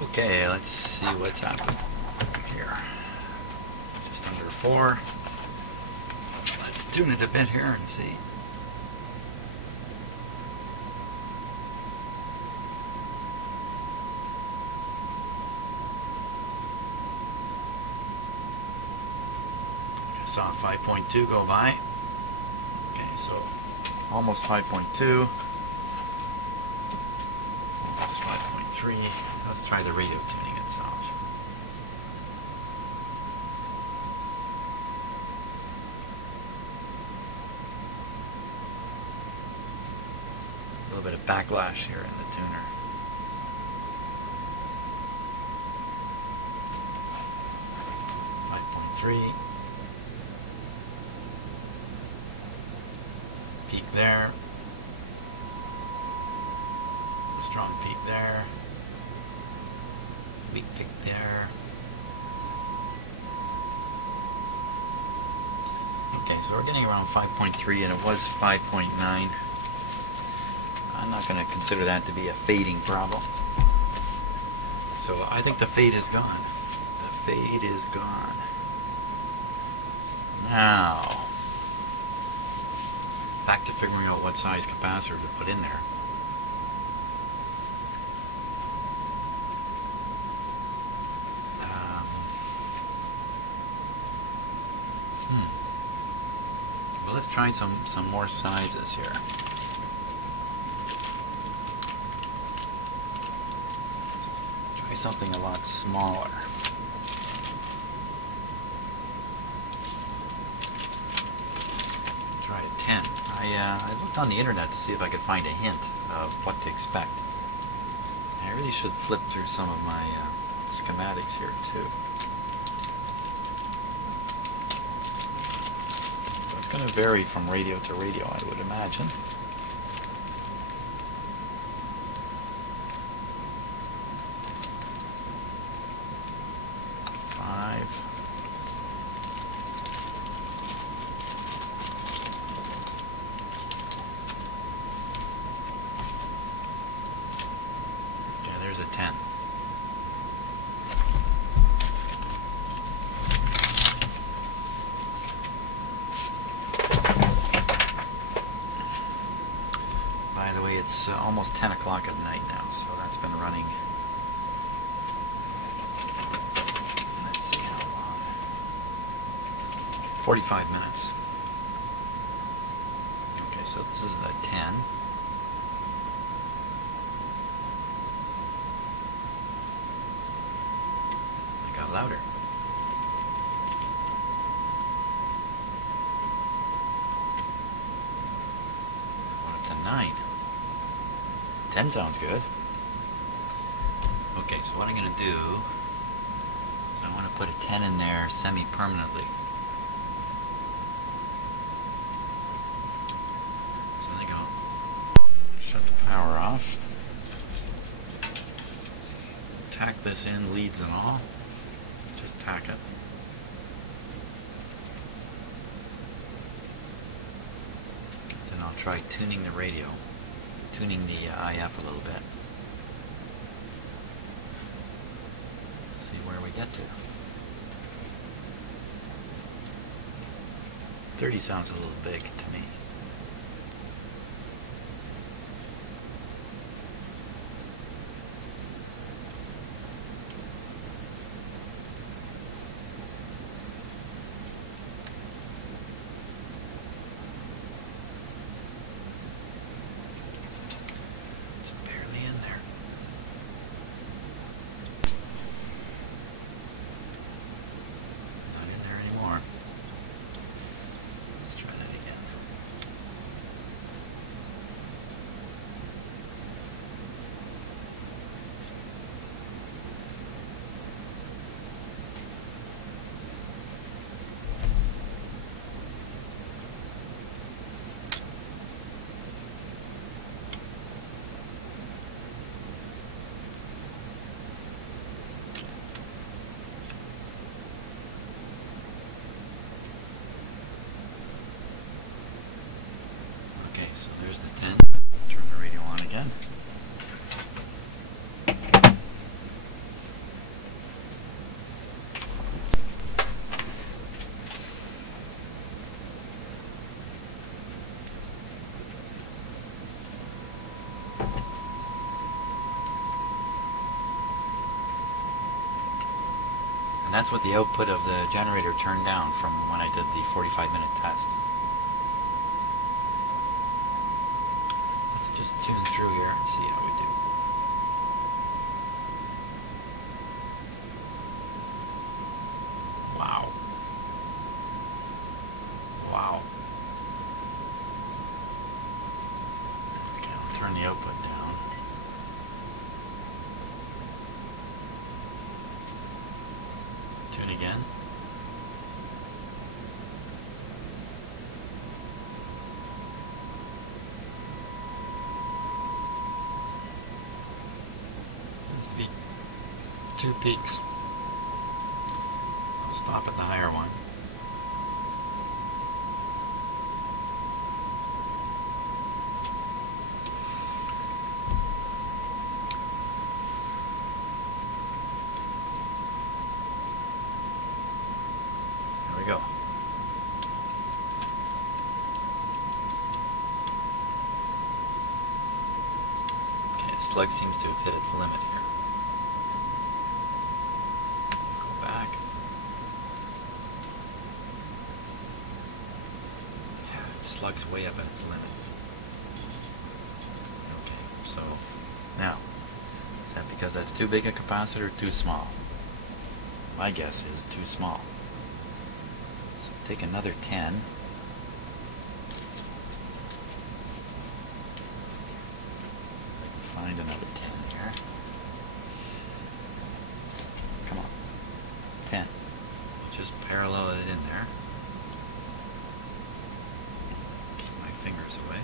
Okay, let's see what's happened here. Just under 4. Let's tune it a bit here and see. I saw 5.2 go by. Okay, so almost 5.2. Almost 5.3. Let's try the radio tuning itself. A little bit of backlash here in the tuner. .3. Peak there. A strong peak there. Weak peak there. Okay, so we're getting around 5.3 and it was 5.9. I'm not going to consider that to be a fading problem. So I think the fade is gone. The fade is gone. Now, back to figuring out what size capacitor to put in there. Well, let's try some more sizes here. Try something a lot smaller. Try a 10. I looked on the internet to see if I could find a hint of what to expect. I really should flip through some of my schematics here too. It's going to vary from radio to radio, I would imagine. Okay, there's a 10. By the way, it's almost 10 o'clock at night now, so that's been running. Let's see how long. 45 minutes. Okay, so this is a 10. I got louder. Up to 9. 10 sounds good. Okay, so what I'm going to do is I want to put a 10 in there semi-permanently. So I think I'll shut the power off. Tack this in, leads and all. Just tack it. Then I'll try tuning the radio. Tuning the IF a little bit. See where we get to. 30 sounds a little big to me. And that's what the output of the generator turned down from when I did the 45-minute test. Let's just tune through here and see how we do. Wow. Wow. Okay, I'll turn the output down. Tune again. Seems to be 2 peaks. I'll stop at the higher one. There we go. Okay, the slug seems to have hit its limit here. Go back. Yeah, the slug's way up at its limit. Okay, so now, is that because that's too big a capacitor or too small? My guess is too small. So take another 10. Find another 10 here. Come on. 10. Just parallel it in there. Keep my fingers away.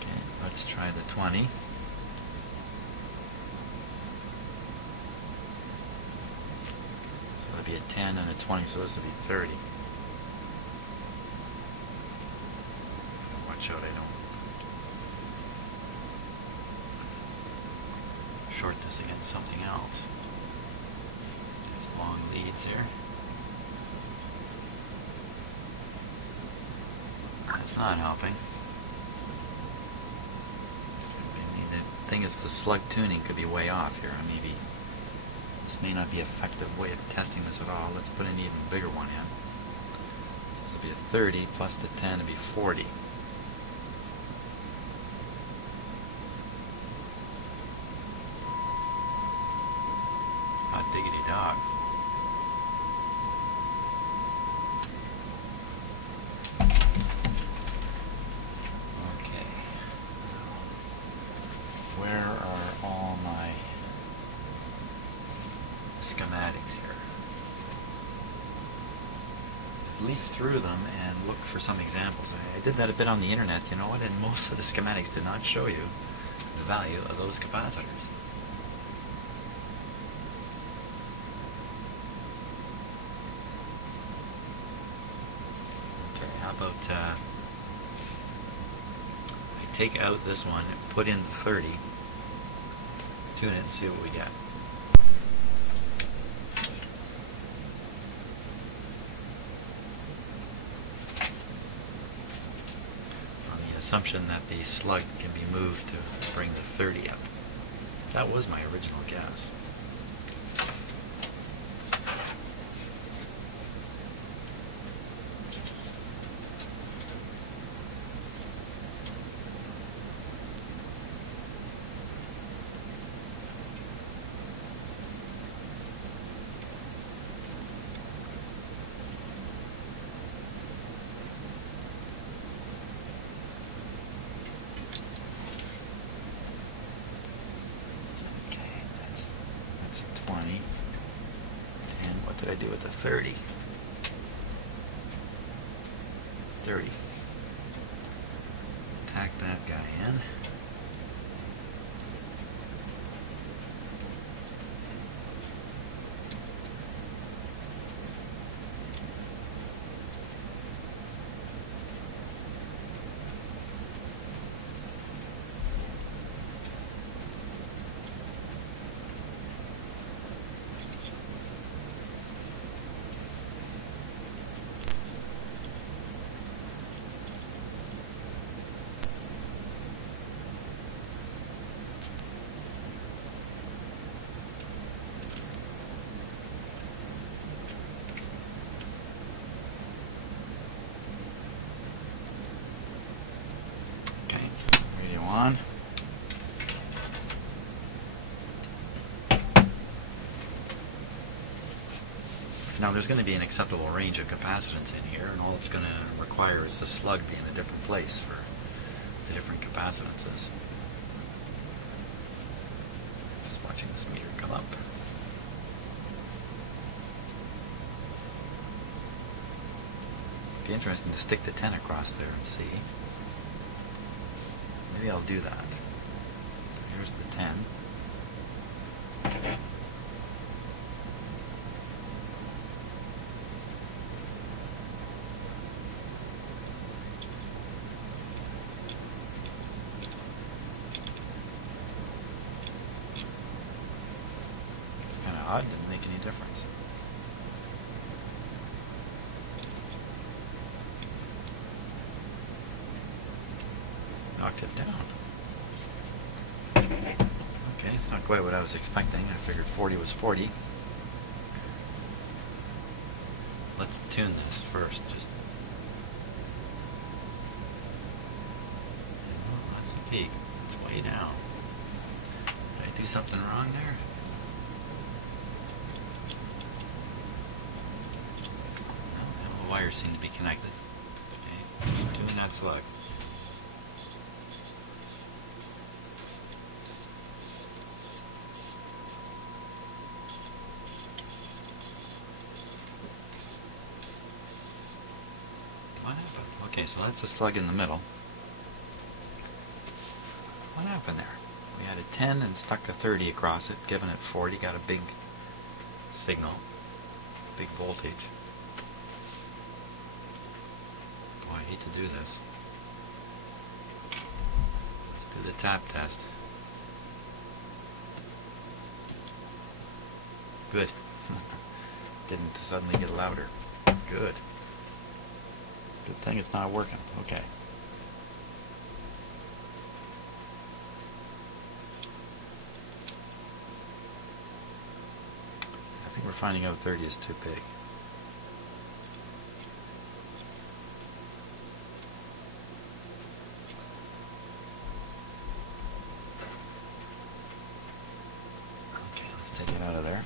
Okay, let's try the 20. So it'll be a 10 and a 20, so this will be 30. Watch out I don't short this against something else. There's long leads here. That's not helping. The thing is, the slug tuning could be way off here. Maybe this may not be an effective way of testing this at all. Let's put an even bigger one in. So this will be a 30 plus the 10 will be 40. Hot diggity dog. Okay. Where are all my schematics here? Leaf through them and look for some examples. I did that a bit on the internet, you know what, and most of the schematics did not show you the value of those capacitors. Okay, how about I take out this one and put in the 30, tune it and see what we get. Assumption that the slug can be moved to bring the 30 up. That was my original guess. What did I do with the 30? 30. Tack that guy in. there's going to be an acceptable range of capacitance in here, and all it's going to require is the slug be in a different place for the different capacitances. Just watching this meter come up. It'd be interesting to stick the 10 across there and see. Maybe I'll do that. Here's the 10. It's kind of odd, didn't make any difference. Knocked it down. Okay, it's not quite what I was expecting. I figured 40 was 40. Let's tune this first. Just oh, that's the peak. It's way down. Did I do something wrong there? No, the wires seem to be connected. Okay, tune that slug. What happened? Okay, so that's the slug in the middle. What happened there? We had a 10 and stuck a 30 across it, given it 40, got a big signal, big voltage. Boy, I hate to do this. Let's do the tap test. Good. Didn't suddenly get louder. Good. Good thing it's not working. Okay. I think we're finding out 30 is too big. Okay, let's take it out of there.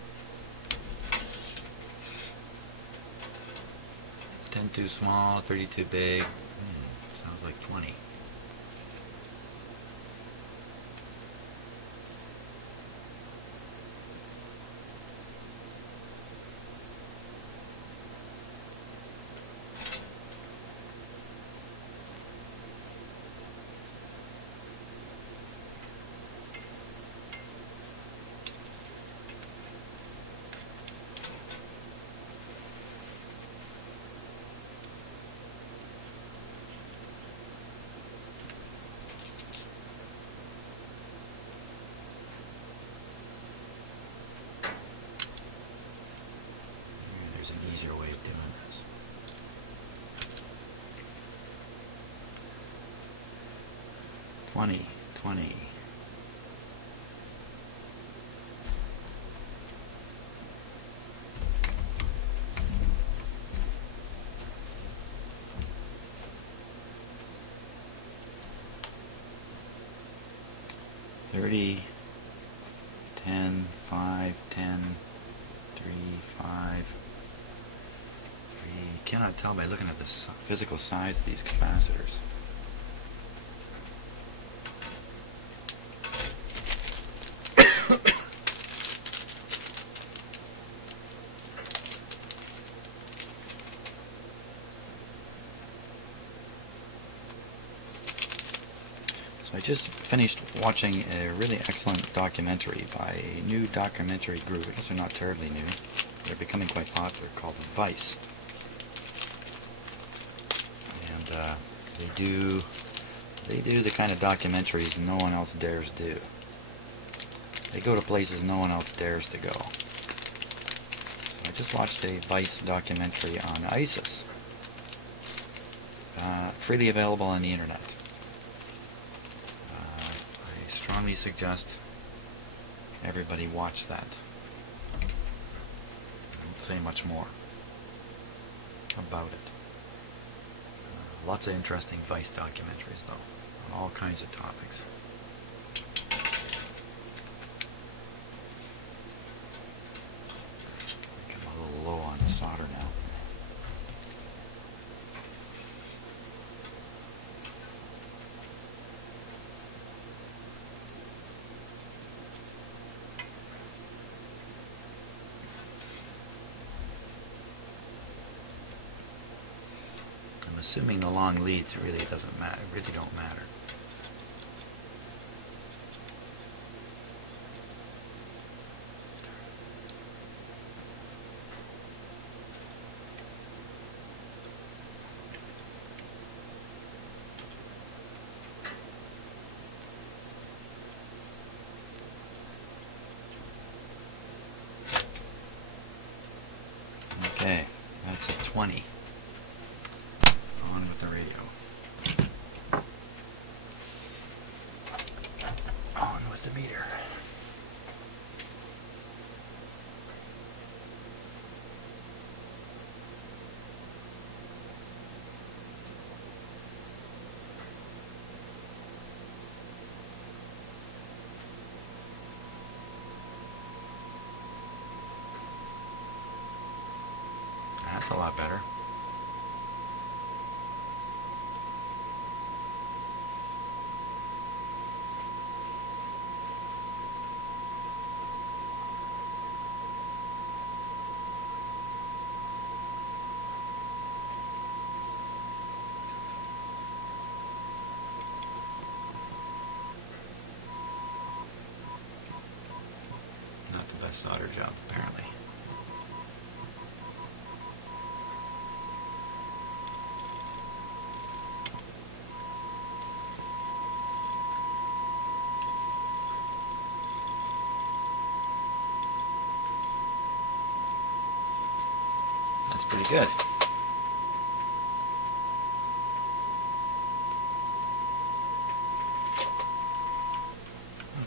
10 too small, 30 too big. Sounds like 20. There's an easier way of doing this. $20. $30, 10, 5, 10, 3, 5. You cannot tell by looking at the physical size of these capacitors. So I just finished watching a really excellent documentary by a new documentary group. I guess they're not terribly new. They're becoming quite popular, called Vice. And they do the kind of documentaries no one else dares do. They go to places no one else dares to go. So I just watched a Vice documentary on ISIS. Freely available on the internet. I strongly suggest everybody watch that. I won't say much more about it. Lots of interesting Vice documentaries, though, on all kinds of topics. I'm a little low on the solder. I'm assuming the long leads really doesn't matter, really don't matter. Okay, that's a 20. On with the radio. On with the meter. That's a lot better. Not the best solder job, apparently. That's pretty good.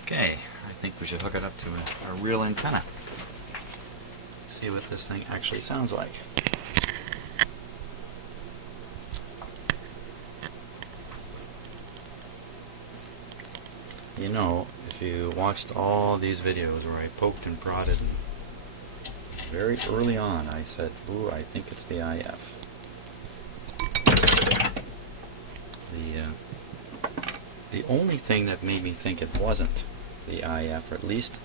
Okay, I think we should hook it up to a real antenna. See what this thing actually sounds like. You know, if you watched all these videos where I poked and prodded, and very early on I said, ooh, I think it's the IF. The only thing that made me think it wasn't the IF, or at least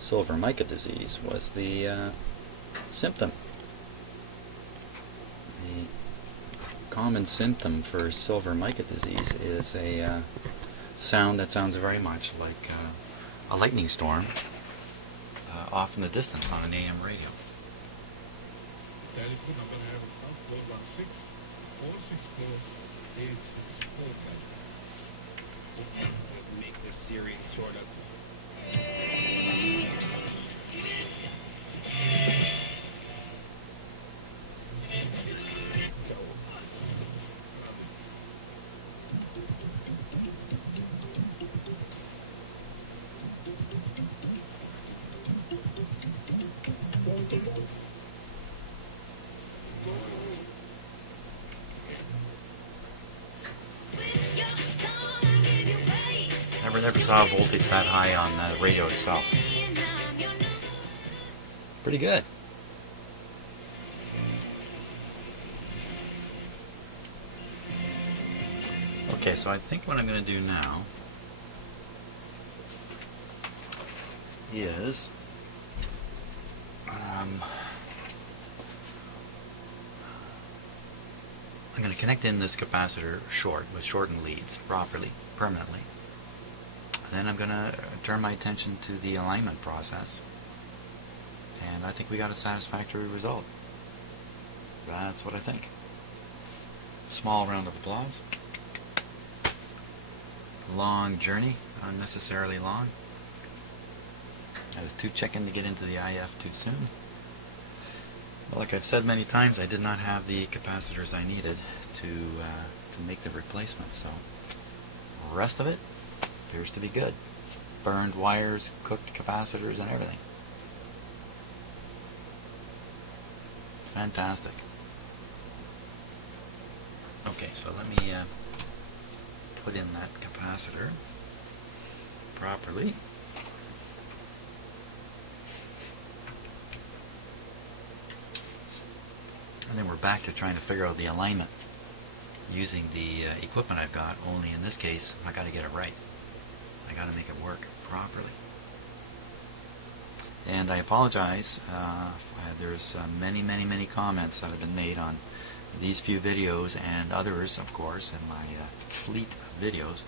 silver mica disease, was the symptom. The common symptom for silver mica disease is a sound that sounds very much like a lightning storm off in the distance on an AM radio. Make this series sort of. Never saw a voltage that high on the radio itself. Pretty good. Okay, so I think what I'm going to do now is I'm going to connect in this capacitor short with shortened leads properly, permanently. And then I'm going to turn my attention to the alignment process, and I think we got a satisfactory result. That's what I think. Small round of applause. Long journey, unnecessarily long. I was too chicken to get into the IF too soon. But like I've said many times, I did not have the capacitors I needed to make the replacement, so the rest of it appears to be good. Burned wires, cooked capacitors, and everything. Fantastic. Okay, so let me put in that capacitor properly. And then we're back to trying to figure out the alignment using the equipment I've got, only in this case I got to get it right. I got to make it work properly. And I apologize, there's many comments that have been made on these few videos and others, of course, in my fleet of videos.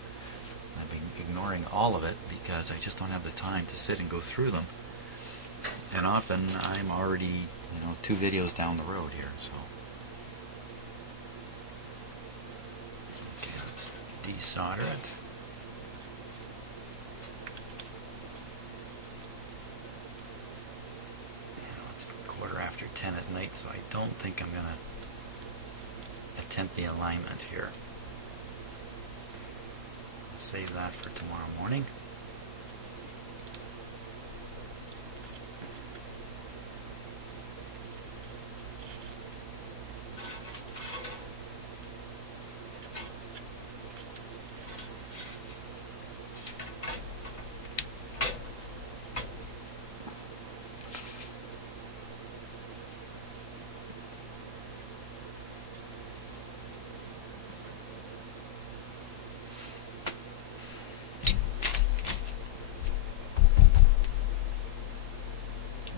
I've been ignoring all of it because I just don't have the time to sit and go through them. And often I'm already, 2 videos down the road here. So, okay, let's desolder it. It's 10:15 at night, so I don't think I'm going to attempt the alignment here. I'll save that for tomorrow morning.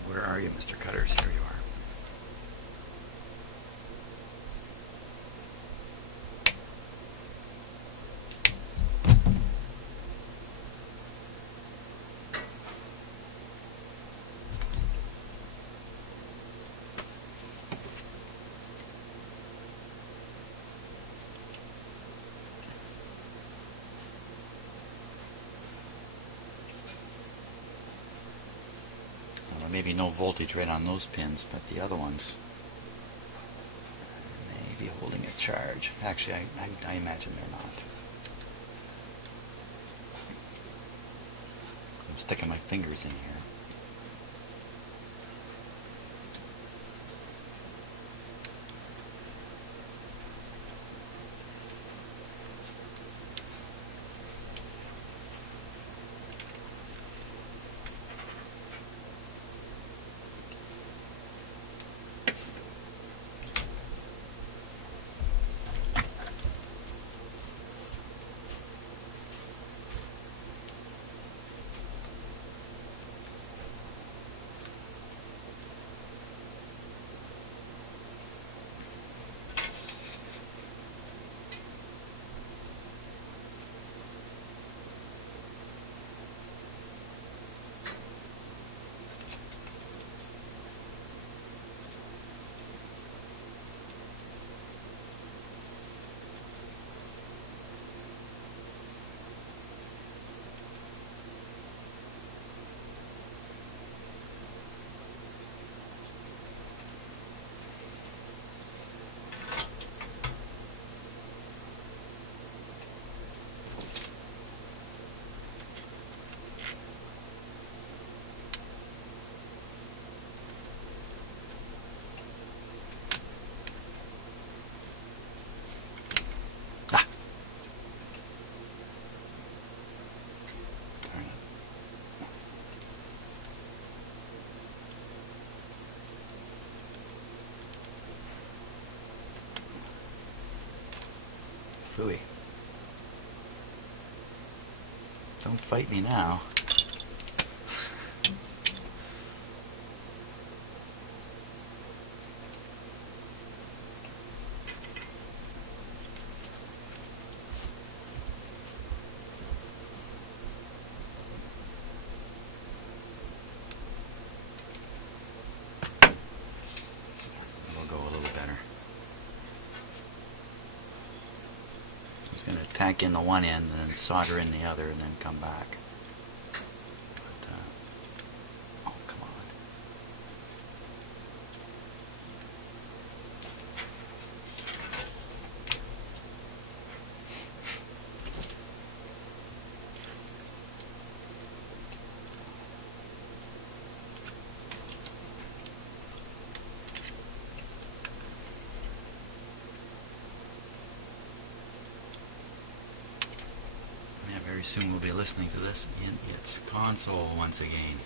Where are you, Mr. Cutters? Here you are. Maybe no voltage right on those pins, but the other ones may be holding a charge. Actually, I imagine they're not. I'm sticking my fingers in here. Phooey. Don't fight me now. Going to tack in the one end and then solder in the other and then come back. But, oh, come on. Very soon we'll be listening to this in its console once again.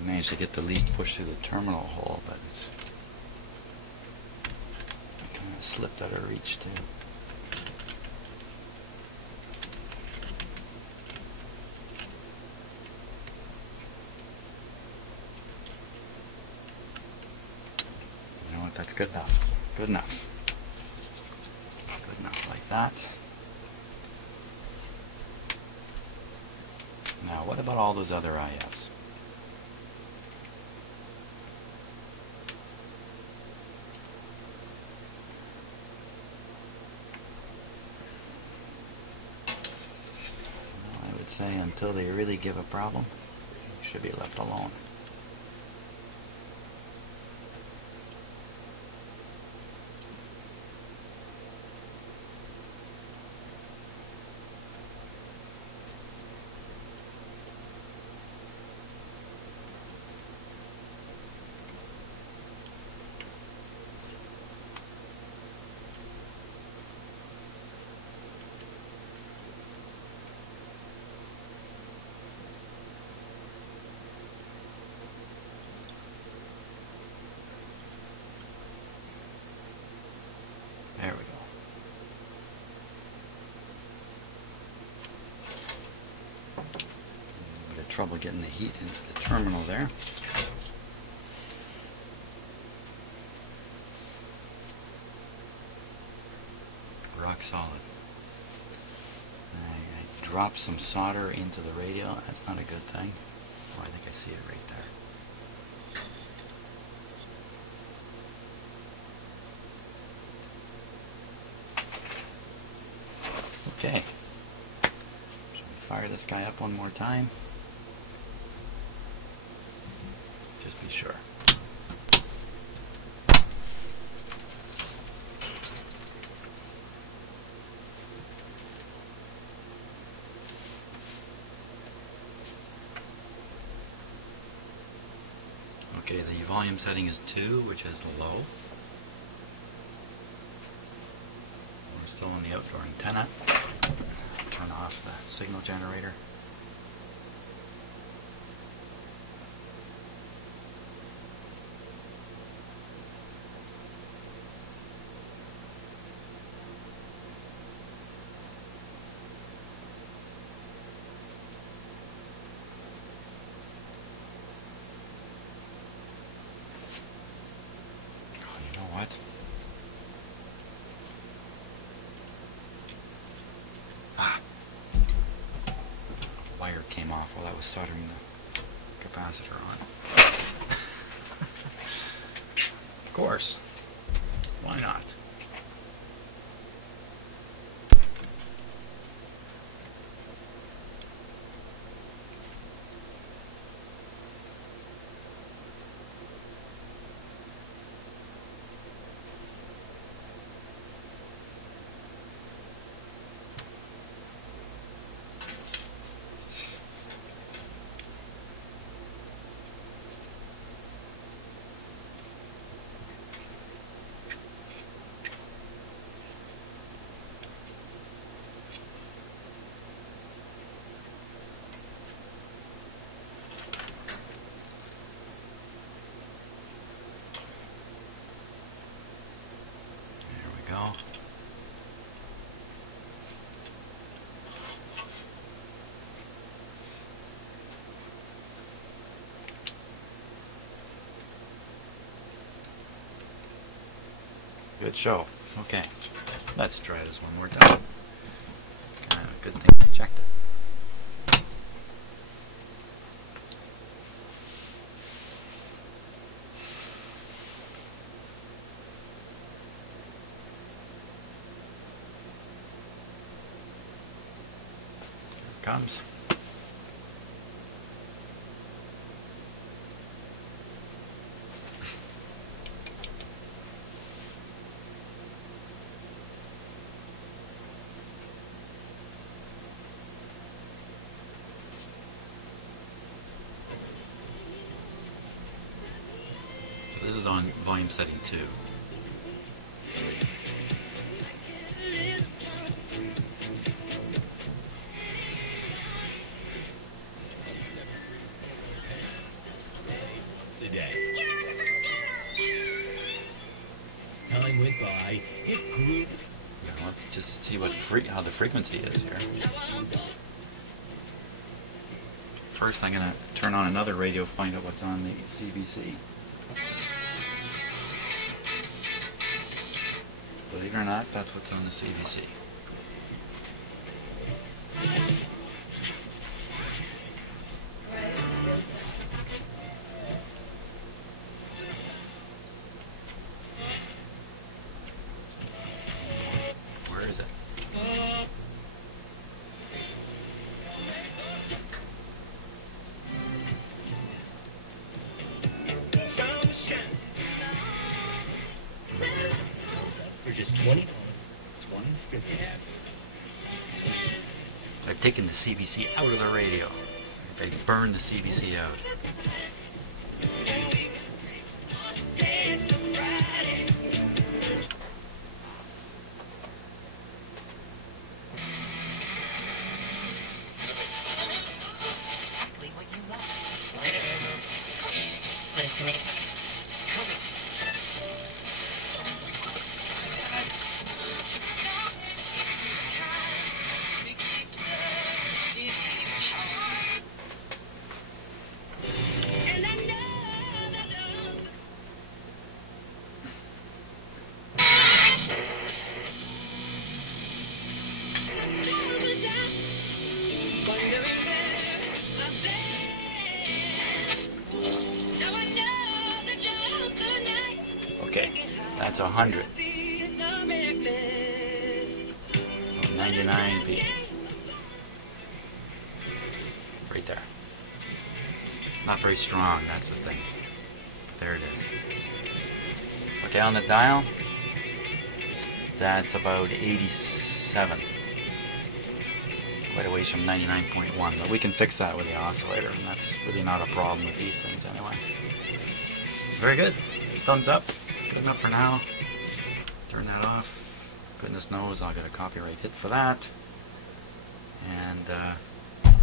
I managed to get the lead pushed through the terminal hole, but it's kind of slipped out of reach too. You know what? That's good enough. Good enough. Good enough like that. Now, what about all those other IFs? Well, I would say until they really give a problem, they should be left alone. There we go. A bit of trouble getting the heat into the terminal there. Rock solid. I dropped some solder into the radio. That's not a good thing. Oh, I think I see it right there. Okay, should we fire this guy up one more time? Just be sure. Okay, the volume setting is 2, which is low. We're still on the outdoor antenna. Turn off the signal generator. Oh, you know what? Wire came off while I was soldering the capacitor on. Of course. Why not? Go. Good show. Okay, let's try this one more time. Kind of a good thing I checked it. Comes. So this is on volume setting 2. the day. As time went by, it grew. Now let's just see what how the frequency is here. First, I'm going to turn on another radio, find out what's on the CBC. Believe it or not, that's what's on the CBC. Where is it? For just 20. I've taken the CBC out of the radio. They burned the CBC out. Exactly what you want. Listening. Okay, that's 100. So 99 feet. Right there. Not very strong, that's the thing. There it is. Okay, on the dial, that's about 87. Quite a ways from 99.1, but we can fix that with the oscillator, and that's really not a problem with these things anyway. Very good. Thumbs up. Good enough for now. Turn that off. Goodness knows I'll get a copyright hit for that. And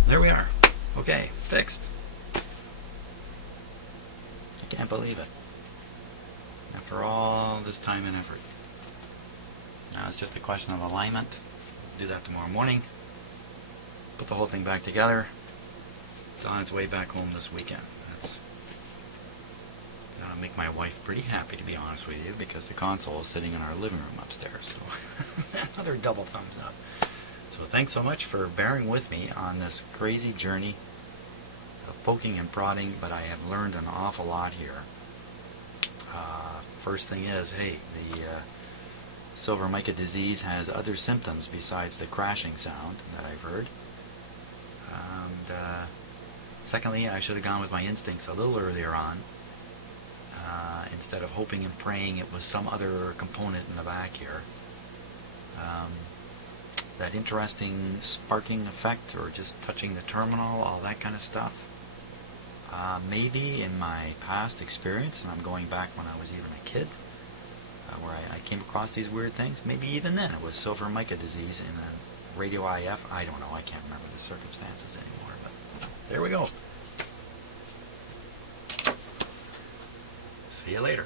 there we are. Okay, fixed. I can't believe it. After all this time and effort. Now it's just a question of alignment. Do that tomorrow morning. Put the whole thing back together. It's on its way back home this weekend. That's make my wife pretty happy, to be honest with you, because the console is sitting in our living room upstairs. So another double thumbs up. So thanks so much for bearing with me on this crazy journey of poking and prodding, but I have learned an awful lot here. First thing is, hey, the silver mica disease has other symptoms besides the crashing sound that I've heard. And secondly, I should have gone with my instincts a little earlier on. Instead of hoping and praying it was some other component in the back here. That interesting sparking effect, or just touching the terminal, all that kind of stuff. Maybe in my past experience, and I'm going back when I was even a kid, where I came across these weird things, maybe even then it was silver mica disease in a radio IF. I don't know, I can't remember the circumstances anymore, but there we go. See you later.